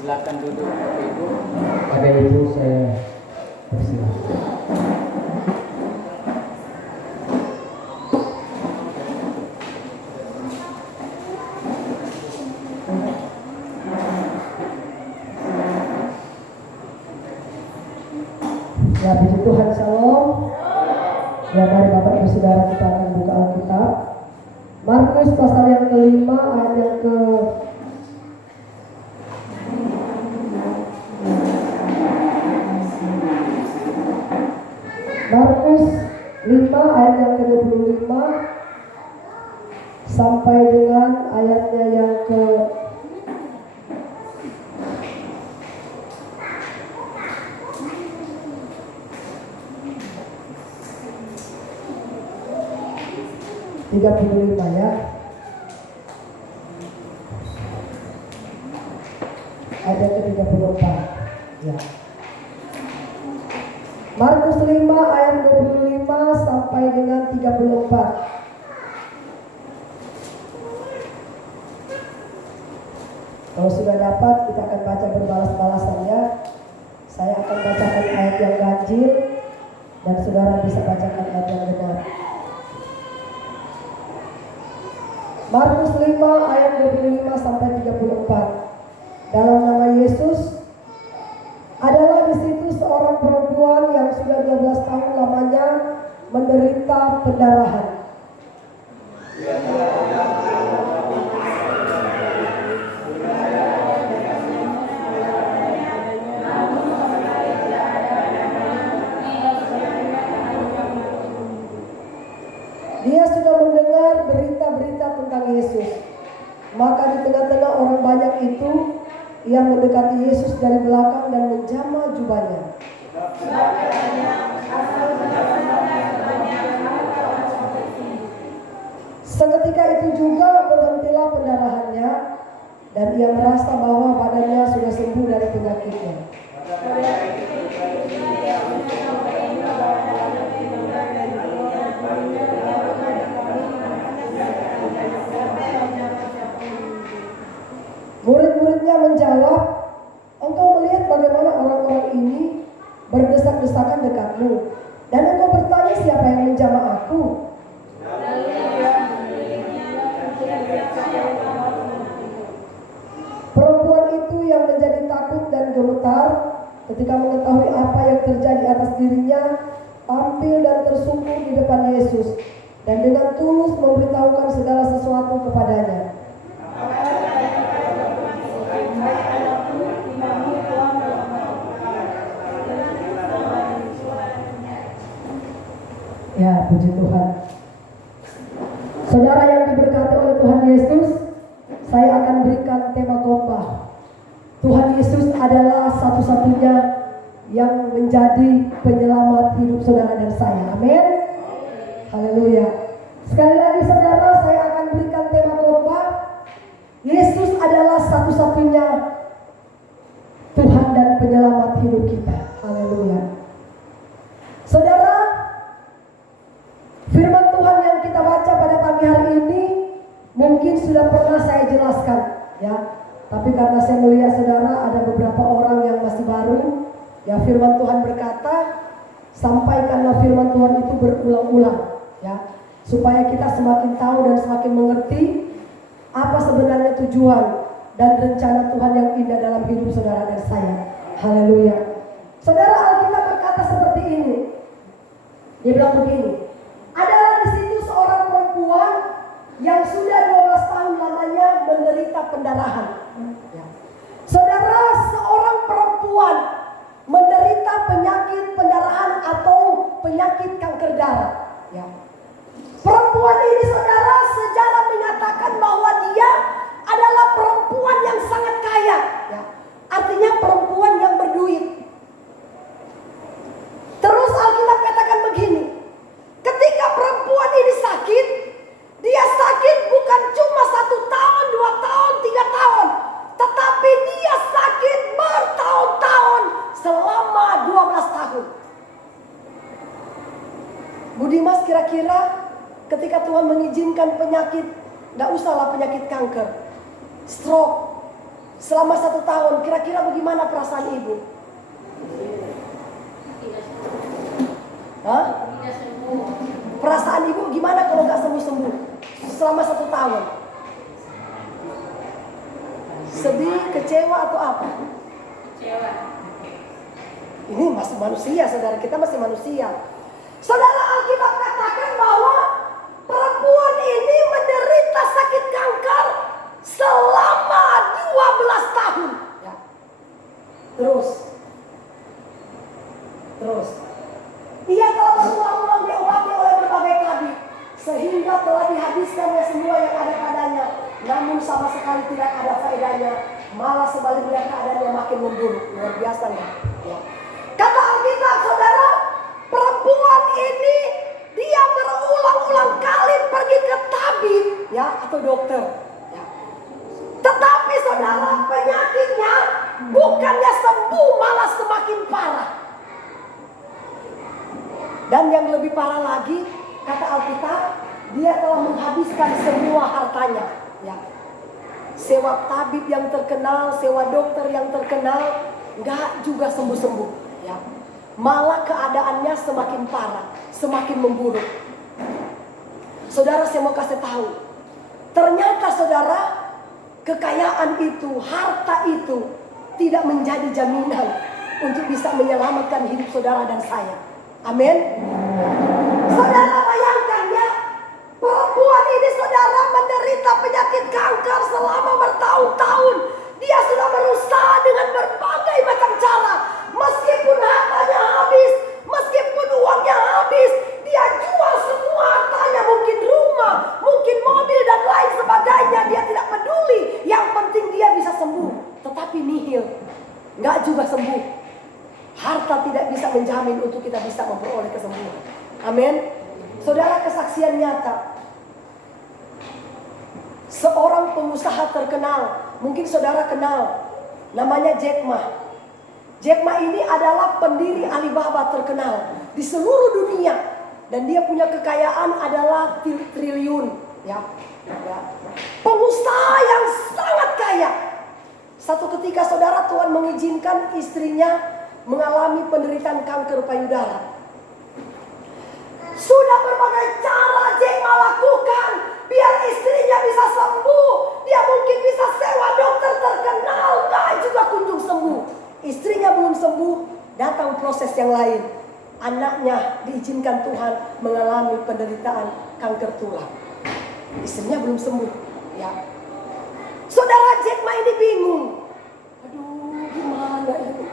Silakan duduk Bapak Ibu. Pada itu saya persilakan. Ya, puji Tuhan, shalom. Ya, mari Bapak Ibu Saudara kita akan buka Alkitab. Markus pasal yang kelima ayat yang ke Markus 5 ayat yang ke-25 sampai dengan ayatnya yang ke (35) ya. Ayat yang ke-34 ya. Markus 5 ayat 25 sampai dengan 34. Kalau sudah dapat, kita akan baca berbalas-balasan ya. Saya akan bacakan ayat yang ganjil dan saudara bisa bacakan ayat yang benar. Markus 5 ayat 25 sampai 34. Dalam nama Yesus, adalah di situ seorang perempuan yang sudah 12 tahun lamanya menderita pendarahan. Dia sudah mendengar berita-berita tentang Yesus. Maka di tengah-tengah orang banyak itu, ia mendekati Yesus dari belakang dan menjamah jubahnya. Seketika itu juga berhentilah pendarahannya dan ia merasa bahwa badannya sudah sembuh dari penyakitnya. Murid-muridnya menjawab, "Engkau melihat bagaimana orang-orang ini berdesak-desakan dekatmu, dan engkau bertanya siapa yang menjamah aku?" Perempuan itu yang menjadi takut dan gemetar ketika mengetahui apa yang terjadi atas dirinya, tampil dan tersungkur di depan Yesus dan dengan tulus memberitahukan segala sesuatu kepadanya. Ya, puji Tuhan. Saudara yang diberkati oleh Tuhan Yesus, saya akan berikan tema khotbah. Tuhan Yesus adalah satu-satunya yang menjadi penyelamat hidup saudara dan saya. Amin. Haleluya. Sekali lagi saudara, saya akan berikan tema khotbah. Yesus adalah satu-satunya Tuhan dan penyelamat hidup kita. Haleluya. Saudara, firman Tuhan yang kita baca pada pagi hari ini mungkin sudah pernah saya jelaskan ya. Tapi karena saya melihat saudara ada beberapa orang yang masih baru, ya firman Tuhan berkata, sampaikanlah firman Tuhan itu berulang-ulang ya, supaya kita semakin tahu dan semakin mengerti apa sebenarnya tujuan dan rencana Tuhan yang indah dalam hidup saudara dan saya. Haleluya. Saudara, Alkitab berkata seperti ini. Dia bilang begini, adalah di situ seorang perempuan yang sudah 12 tahun lamanya menderita pendarahan. Ya. Saudara, seorang perempuan menderita penyakit pendarahan atau penyakit kanker darah. Ya. Perempuan ini saudara, sejarah menyatakan bahwa dia adalah perempuan yang sangat kaya. Ya. Artinya perempuan yang berduit. Terus Alkitab katakan begini, ketika perempuan ini sakit, dia sakit bukan cuma 1 tahun, 2 tahun, 3 tahun, tetapi dia sakit bertahun-tahun selama 12 tahun. Bu Dimas, kira-kira ketika Tuhan mengizinkan penyakit, tidak usahlah penyakit kanker, stroke, Selama 1 tahun, kira-kira bagaimana perasaan ibu? Hah? Perasaan ibu gimana kalau nggak sembuh-sembuh selama 1 tahun? Sedih, kecewa atau apa? Kecewa. Ini masih manusia, saudara, kita masih manusia. Saudara, Alkitab katakan bahwa perempuan ini menderita sakit kanker selama 12 tahun. Ya. Terus. Dia telah berulang-ulang diobati oleh berbagai tabib, sehingga telah dihabiskannya semua yang ada padanya. Namun sama sekali tidak ada faedahnya, malah sebaliknya keadaannya makin memburuk. Luar biasa nggak? Ya. Kata Alkitab, saudara, perempuan ini dia berulang-ulang kali pergi ke tabib, ya, atau dokter. Ya. Tetapi saudara, penyakitnya bukannya sembuh, malah semakin parah. Dan yang lebih parah lagi, kata Alkitab, dia telah menghabiskan semua hartanya. Ya. Sewa tabib yang terkenal, sewa dokter yang terkenal, nggak juga sembuh-sembuh. Ya. Malah keadaannya semakin parah, semakin memburuk. Saudara, saya mau kasih tahu, ternyata saudara, kekayaan itu, harta itu tidak menjadi jaminan untuk bisa menyelamatkan hidup saudara dan saya. Amin. Saudara, bayangkan ya, perempuan ini saudara menderita penyakit kanker selama bertahun-tahun. Dia sudah berusaha dengan berbagai macam cara. Meskipun hartanya habis, meskipun uangnya habis, dia jual semua hartanya, mungkin rumah, mungkin mobil dan lain sebagainya. Dia tidak peduli, yang penting dia bisa sembuh. Tetapi nihil, nggak juga sembuh. Harta tidak bisa menjamin untuk kita bisa memperoleh kesembuhan. Amin. Saudara, kesaksian nyata. Seorang pengusaha terkenal, mungkin saudara kenal, namanya Jack Ma. Jack Ma ini adalah pendiri Alibaba terkenal di seluruh dunia, dan dia punya kekayaan adalah triliun. Ya. Pengusaha yang sangat kaya. Satu ketika saudara, Tuhan mengizinkan istrinya mengalami penderitaan kanker payudara. Sudah berbagai cara Jack Ma lakukan biar istrinya bisa sembuh. Dia mungkin bisa sewa dokter terkenal, nggak juga kunjung sembuh. Istrinya belum sembuh, datang proses yang lain. Anaknya diizinkan Tuhan mengalami penderitaan kanker tulang. Istrinya belum sembuh. Ya. Saudara, Jack Ma ini bingung. Aduh, gimana ini?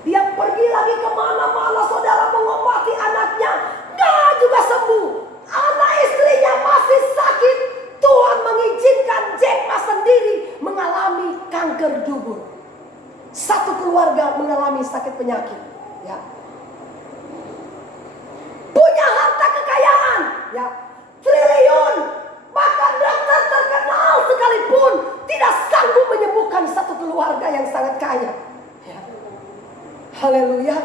Dia pergi lagi kemana-mana, saudara, mengobati anaknya, nggak juga sembuh. Anak istrinya masih sakit. Tuhan mengizinkan Jack Ma sendiri mengalami kanker dubur. Satu keluarga mengalami sakit penyakit. Ya. Punya harta kekayaan, ya, triliun. Bahkan dokter terkenal sekalipun tidak sanggup menyembuhkan satu keluarga yang sangat kaya. Haleluya.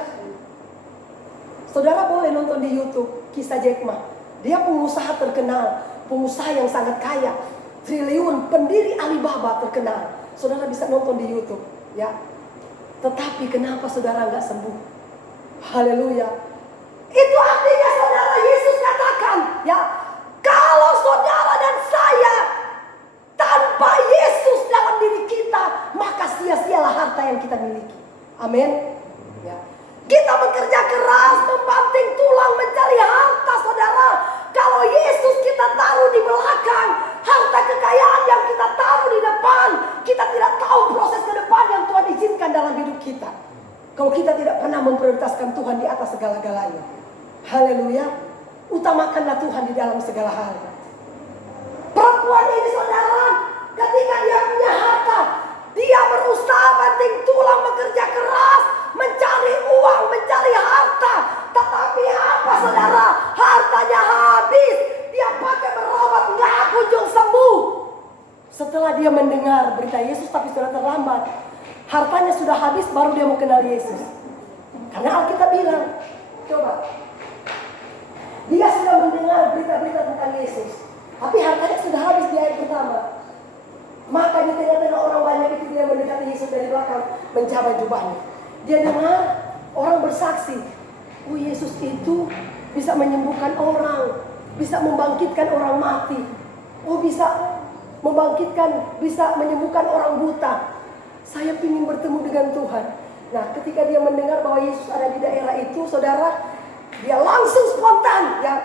Saudara boleh nonton di YouTube kisah Jack Ma. Dia pengusaha terkenal, pengusaha yang sangat kaya, triliun, pendiri Alibaba terkenal. Saudara bisa nonton di YouTube, ya. Tetapi kenapa saudara nggak sembuh? Haleluya. Itu artinya saudara, Yesus katakan, ya, kalau saudara dan saya tanpa Yesus dalam diri kita, maka sia-sialah harta yang kita miliki. Amin. Ya. Kita bekerja keras, membanting tulang, mencari harta, saudara. Kalau Yesus kita taruh di belakang, harta kekayaan yang kita taruh di depan, kita tidak tahu proses ke depan yang Tuhan izinkan dalam hidup kita. Kalau kita tidak pernah memprioritaskan Tuhan di atas segala-galanya. Haleluya. Utamakanlah Tuhan di dalam segala hal. Perempuan ini saudara, ketika dia punya harta, dia berusaha banting tulang, bekerja keras, mencari uang, mencari harta. Tetapi apa saudara? Hartanya habis. Dia pakai berobat, nggak kunjung sembuh. Setelah dia mendengar berita Yesus, tapi sudah terlambat. Hartanya sudah habis, baru dia mau kenal Yesus. Karena Alkitab bilang, coba, dia sudah mendengar berita-berita tentang Yesus, tapi hartanya sudah habis di ayat pertama. Maka di tengah-tengah orang banyak itu dia mendekati mencapai jubahnya. Dia dengar orang bersaksi, oh Yesus itu bisa menyembuhkan orang, bisa membangkitkan orang mati, oh bisa membangkitkan, bisa menyembuhkan orang buta. Saya ingin bertemu dengan Tuhan. Nah, ketika dia mendengar bahwa Yesus ada di daerah itu, saudara, dia langsung spontan, ya.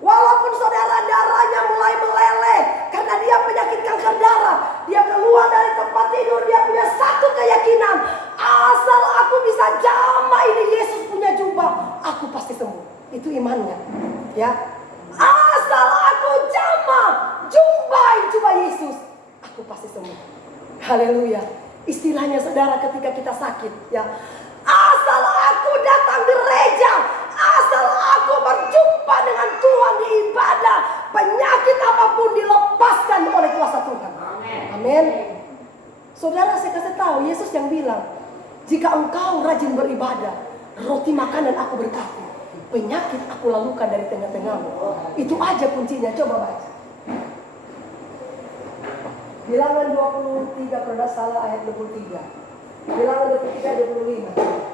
Walaupun saudara darahnya mulai meleleh karena dia penyakit kanker darah, dia keluar dari tempat tidur, dia punya satu keyakinan, asal aku bisa jamah ini Yesus punya jubah, aku pasti sembuh. Itu imannya, ya. Asal aku jamah jubah Yesus, aku pasti sembuh. Haleluya. Istilahnya saudara ketika kita sakit, ya. Asal aku datang gereja, asal aku berjumpa dengan Tuhan di ibadah, penyakit apapun dilepaskan oleh kuasa Tuhan. Amin. Saudara, saya kasih tahu, Yesus yang bilang, jika engkau rajin beribadah, roti makanan aku berkati, penyakit aku lalukan dari tengah-tengahmu. Itu aja kuncinya. Coba baca Bilangan 23 kalau tidak salah ayat 23. Bilangan 23 25.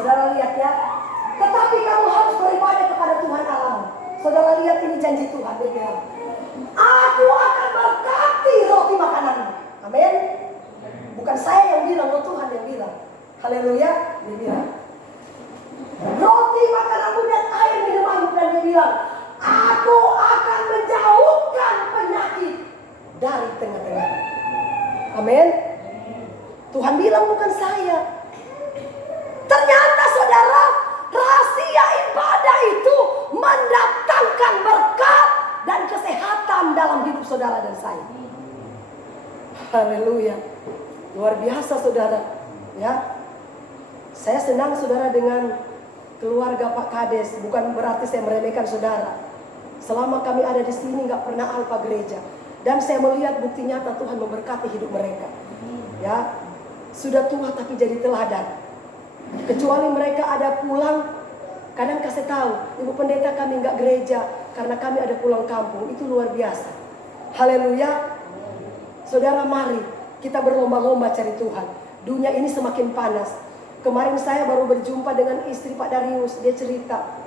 Saudara lihat ya, tetapi kamu harus beribadah kepada Tuhan Allahmu. Saudara lihat ini janji Tuhan, dia bilang, aku akan berkati roti makananmu. Amin. Bukan saya yang bilang, oh Tuhan yang bilang. Haleluya. Dia bilang, roti makananmu dan air minumanmu. Dan dia bilang, aku akan menjauhkan penyakit dari tengah-tengah. Amin. Tuhan bilang, bukan saya. Ternyata saudara, rahasia ibadah itu mendatangkan berkat dan kesehatan dalam hidup saudara dan saya. Haleluya. Luar biasa saudara, ya. Saya senang saudara dengan keluarga Pak Kades. Bukan berarti saya meremehkan saudara. Selama kami ada di sini nggak pernah alpa gereja. Dan saya melihat bukti nyata Tuhan memberkati hidup mereka. Ya, sudah tua tapi jadi teladan. Kecuali mereka ada pulang, kadang kasih tahu, ibu pendeta kami nggak gereja karena kami ada pulang kampung. Itu luar biasa. Haleluya. Saudara, mari kita berlomba-lomba cari Tuhan. Dunia ini semakin panas. Kemarin saya baru berjumpa dengan istri Pak Darius. Dia cerita,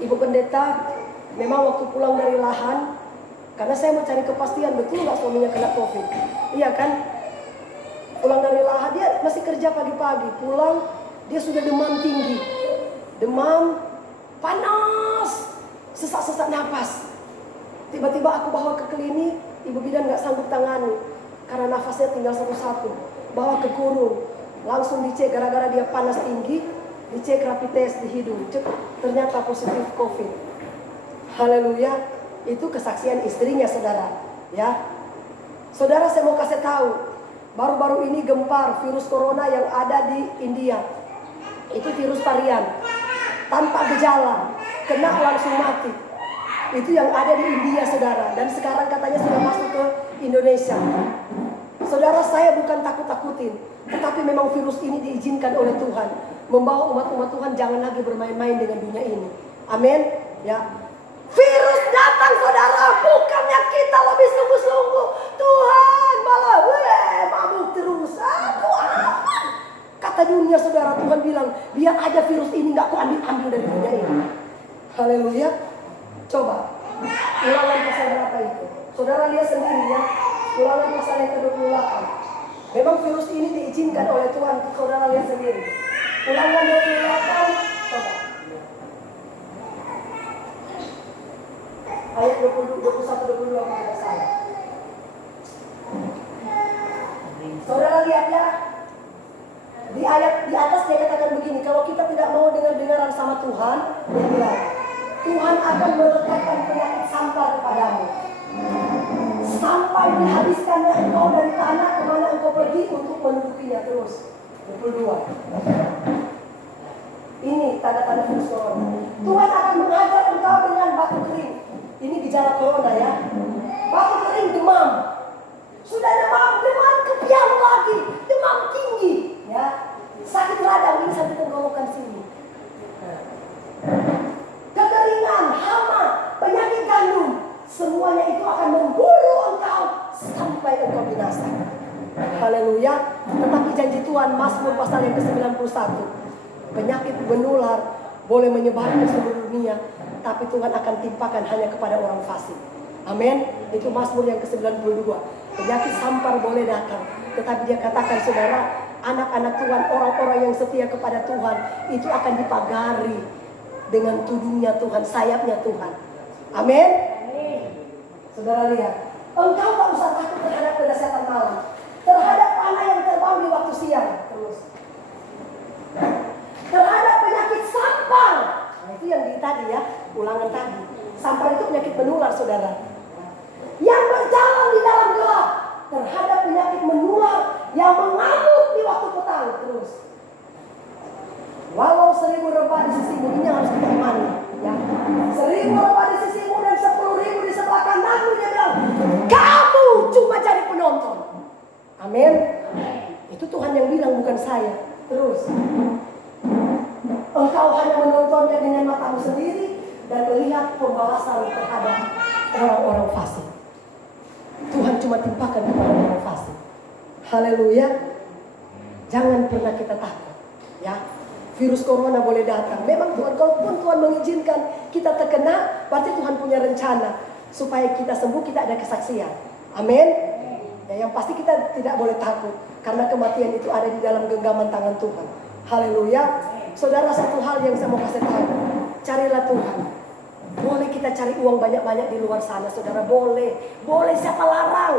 ibu pendeta memang waktu pulang dari lahan, karena saya mau cari kepastian betul nggak suaminya kena COVID. Iya kan? Pulang dari lahan, dia masih kerja pagi-pagi. Pulang, dia sudah demam tinggi. Demam, panas, sesak-sesak napas. Tiba-tiba aku bawa ke klinik, ibu bidan gak sanggup tangani. Karena nafasnya tinggal satu-satu. Bawa ke guru, langsung dicek gara-gara dia panas tinggi. Dicek rapid test di hidung, ternyata positif COVID. Haleluya, itu kesaksian istrinya saudara. Ya, saudara, saya mau kasih tahu. Baru-baru ini gempar virus corona yang ada di India. Itu virus varian. Tanpa gejala, kena langsung mati. Itu yang ada di India saudara. Dan sekarang katanya sudah masuk ke Indonesia. Saudara, saya bukan takut-takutin. Tetapi memang virus ini diizinkan oleh Tuhan. Membawa umat-umat Tuhan jangan lagi bermain-main dengan dunia ini. Amin. Ya. Virus datang saudara, bukannya kita lebih sungguh-sungguh. Tuhan malah mabuk terus. Aduh aman. Kata dunia saudara, Tuhan bilang, biar aja virus ini gak kuambil-ambil dari dunia ini. Haleluya. Coba Ulangan pasal berapa itu? Saudara lihat sendiri ya. Ulangan pasal yang ke-28. Memang virus ini diizinkan oleh Tuhan. Saudara lihat sendiri. Ulangan 28. Coba ayat 21-22 kalau tidak salah. Saudara lihat ya. Di ayat di atas dia katakan begini, kalau kita tidak mau dengar-dengaran sama Tuhan, dia bilang, Tuhan akan meletakkan penyakit sampar kepadamu. Sampai dihabiskannya engkau dari tanah kemana engkau pergi untuk mendudukinya terus. 22. Ini tanda-tanda virus corona. Tuhan akan mengajar engkau dengan batuk kering. Ini gejala corona ya. Batuk kering, demam. Sudah demam kepiau lagi, demam tinggi, ya. Sakit radang ini sampai tenggorokan sini. Kekeringan, hama, penyakit gandum, semuanya itu akan memburu engkau sampai engkau binasa. Haleluya. Tetapi janji Tuhan Mazmur pasal yang ke-91, penyakit menular boleh menyebar ke seluruh dunia, tapi Tuhan akan timpakan hanya kepada orang fasik. Amin. Itu Mazmur yang ke-92. Penyakit sampar boleh datang, tetapi dia katakan, saudara, anak-anak Tuhan, orang-orang yang setia kepada Tuhan, itu akan dipagari dengan tudungnya Tuhan, sayapnya Tuhan. Amin. Saudara lihat, engkau tak usah takut terhadap kedahsyatan malam, terhadap panah yang terbang di waktu siang, terhadap penyakit sampar. Nah, itu yang tadi ya, ulangan tadi. Sampar itu penyakit menular, saudara. Yang berjalan di dalam gelap, terhadap penyakit menular yang mengamuk di waktu petang. Terus, walau 1000 rebah di sisimu, ini yang harus kita imani ya. 1000 rebah di sisimu dan 10.000 di sebelah kananmu, dia bilang, kamu cuma cari penonton. Amin. Itu Tuhan yang bilang, bukan saya. Terus, engkau hanya menontonnya dengan matamu sendiri dan melihat pembalasan terhadap orang-orang fasik. Tuhan cuma timpakan kepada orang fasik. Haleluya. Jangan pernah kita takut ya. Virus corona boleh datang. Memang Tuhan, kalaupun Tuhan mengizinkan kita terkena, berarti Tuhan punya rencana supaya kita sembuh, kita ada kesaksian. Amin. Ya, yang pasti kita tidak boleh takut, karena kematian itu ada di dalam genggaman tangan Tuhan. Haleluya. Saudara, satu hal yang saya mau kasih tahu, carilah Tuhan. Boleh kita cari uang banyak-banyak di luar sana, saudara, boleh. Boleh, siapa larang.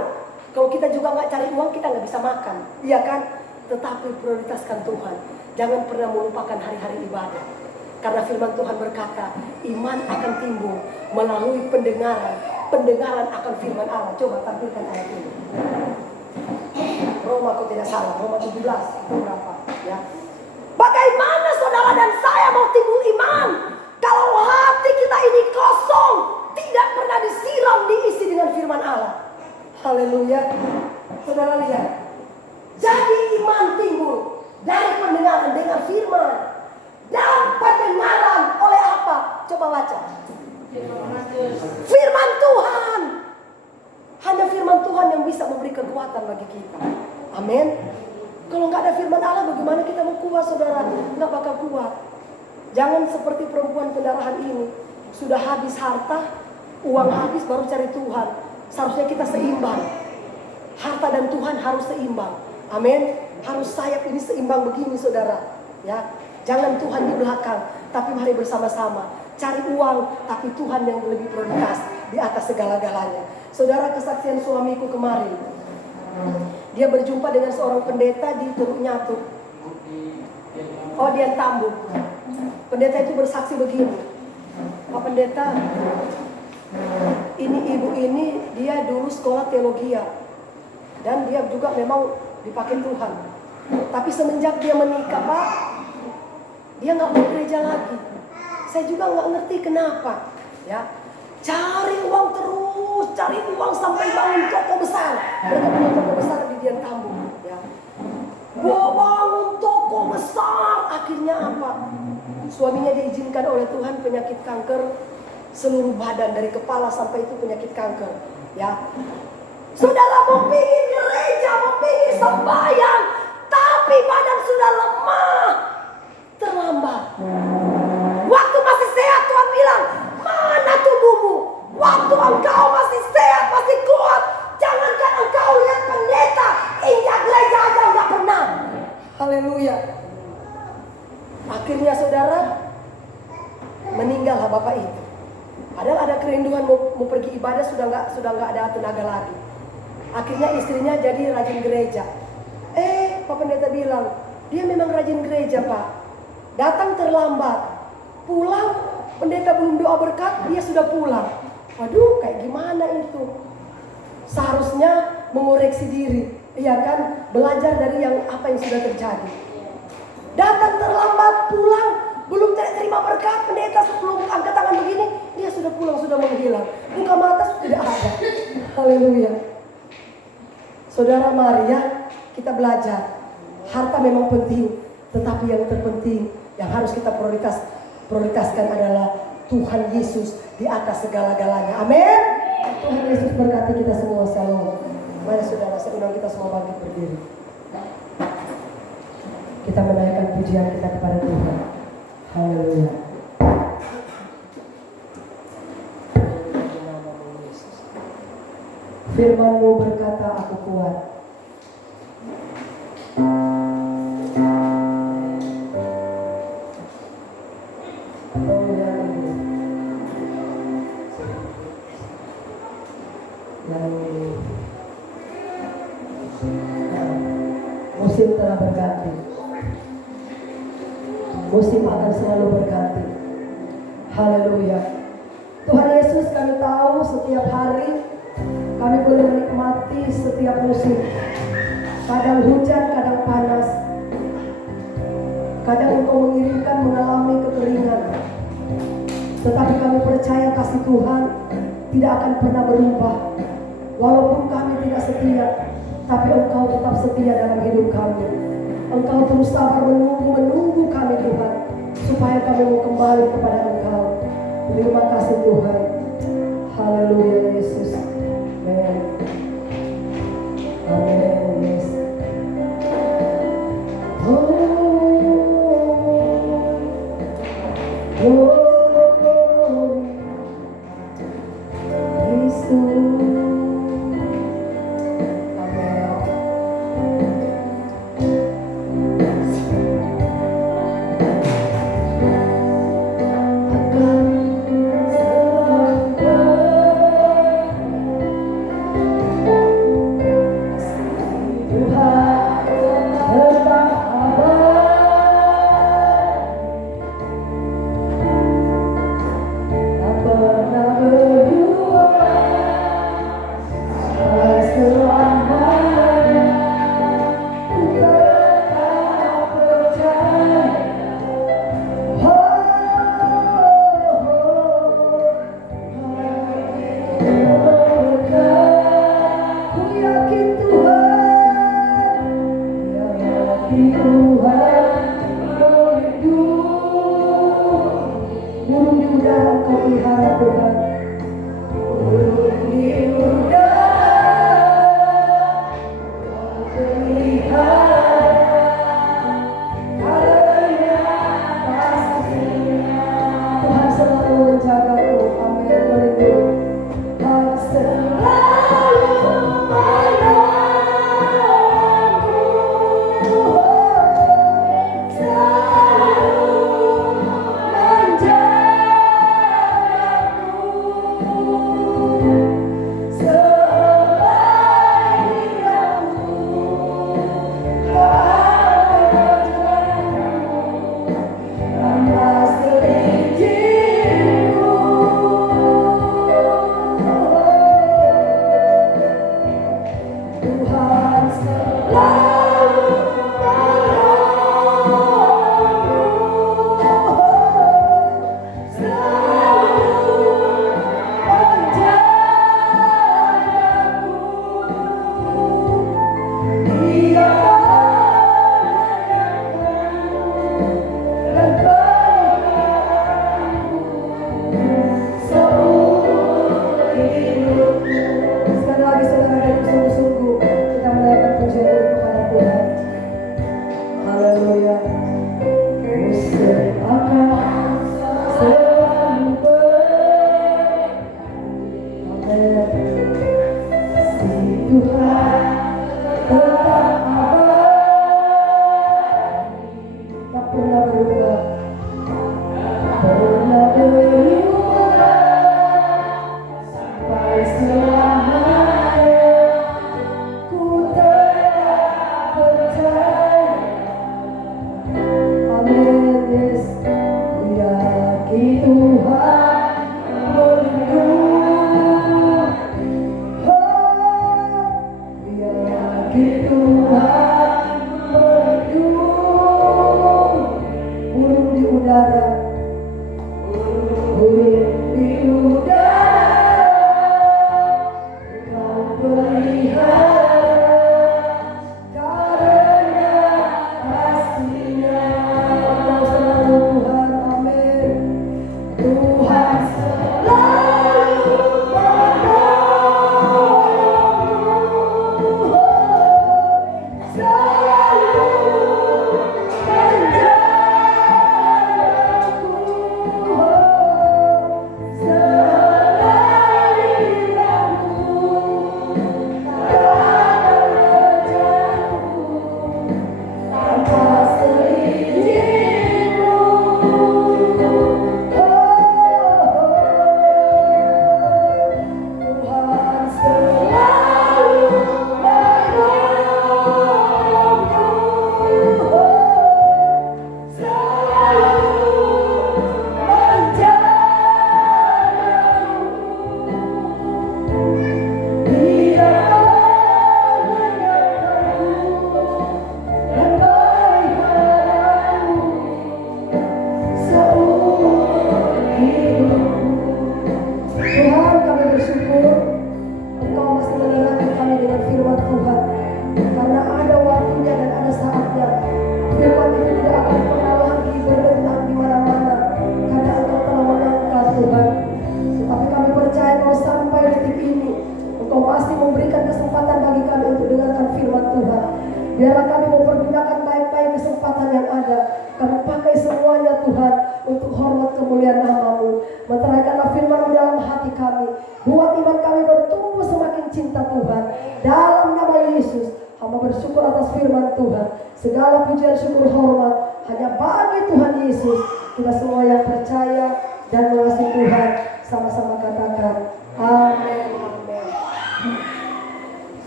Kalau kita juga nggak cari uang, kita nggak bisa makan, iya kan? Tetapi prioritaskan Tuhan. Jangan pernah melupakan hari-hari ibadah. Karena firman Tuhan berkata, iman akan timbul melalui pendengaran. Pendengaran akan firman Allah. Coba tampilkan ayat ini. Roma, kalau tidak salah, Roma 17 itu berapa? Ya. Bagaimana saudara dan saya mau timbul iman kalau hati kita ini kosong, tidak pernah disiram, diisi dengan firman Allah? Haleluya. Saudara lihat, jadi iman timbul dari pendengaran dengan firman, dan pendengaran oleh apa? Coba baca. Firman Tuhan. Hanya firman Tuhan yang bisa memberi kekuatan bagi kita. Amin. Kalau nggak ada firman Allah, bagaimana kita mau kuat, saudara? Nggak bakal kuat. Jangan seperti perempuan pendarahan ini. Sudah habis harta, uang habis, baru cari Tuhan. Seharusnya kita seimbang. Harta dan Tuhan harus seimbang. Amin. Harus sayap ini seimbang begini, saudara. Ya, jangan Tuhan di belakang, tapi mari bersama-sama cari uang, tapi Tuhan yang lebih prioritas di atas segala-galanya. Saudara, kesaksian suamiku kemarin, dia berjumpa dengan seorang pendeta di Teluk Nyatu, Dian Tambu. Pendeta itu bersaksi begini, Pak Pendeta, ini ibu ini dia dulu sekolah teologi dan dia juga memang dipakai Tuhan. Tapi semenjak dia menikah, Pak, dia nggak mau gereja lagi. Saya juga nggak ngerti kenapa. Ya, cari uang terus, cari uang sampai bangun toko besar. Mereka punya toko besar di Dian Tambu. Ya, bangun toko besar. Akhirnya apa? Suaminya diizinkan oleh Tuhan penyakit kanker seluruh badan, dari kepala sampai itu penyakit kanker. Ya, saudara mau pergi gereja, mau pergi sembahyang, tapi badan sudah lemah, terlambat. Waktu masih sehat Tuhan bilang, mana tubuhmu? Waktu engkau masih sehat, masih kuat, jangankan engkau lihat pendeta, injak gereja aja nggak pernah. Haleluya. Akhirnya saudara, meninggallah bapak itu. Padahal ada kerinduan mau pergi ibadah, sudah nggak ada tenaga lagi. Akhirnya istrinya jadi rajin gereja. Pak pendeta bilang, dia memang rajin gereja, Pak. Datang terlambat. Pulang, pendeta belum doa berkat, dia sudah pulang. Waduh, kayak gimana itu? Seharusnya mengoreksi diri, iya kan? Belajar dari apa yang sudah terjadi. Datang terlambat, pulang, belum angkat pendeta sebelum angkat tangan begini, dia sudah pulang, sudah menghilang. Buka mata sudah tidak ada. Haleluya. Saudara, mari ya kita belajar. Harta memang penting, tetapi yang terpenting yang harus kita prioritaskan adalah Tuhan Yesus di atas segala-galanya. Amin. Tuhan Yesus berkati kita semua. Shalom. Mari saudara, saya undang kita semua bangkit berdiri. Kita menaikkan pujian kita kepada Tuhan. Haleluya. Firman-Mu berkata, aku kuat. Musim telah berganti. Musim akan selalu berganti. Haleluya. Tuhan Yesus, kami tahu setiap hari kami boleh menikmati setiap musim. Kadang hujan, kadang panas. Kadang Engkau mengirimkan mengalami kekeringan. Tetapi kami percaya kasih Tuhan tidak akan pernah berubah. Walaupun kami tidak setia, tapi Engkau tetap setia dalam hidup kami. Engkau terus sabar menunggu kami Tuhan, supaya kami mau kembali kepada Engkau. Terima kasih Tuhan. Haleluya Yesus. Amen. Amen. Yes. Biarlah kami mempergunakan baik-baik kesempatan yang ada. Kami pakai semuanya Tuhan untuk hormat kemuliaan nama-Mu. Meteraikanlah firman-Mu dalam hati kami. Buat iman kami bertumbuh semakin cinta Tuhan. Dalam nama Yesus, hamba bersyukur atas firman Tuhan. Segala pujian syukur hormat hanya bagi Tuhan Yesus. Kita semua yang percaya dan mengasihi Tuhan sama-sama katakan amin. Amin.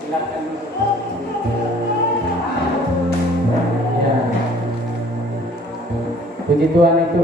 Silakan. Ya. Puji Tuhan itu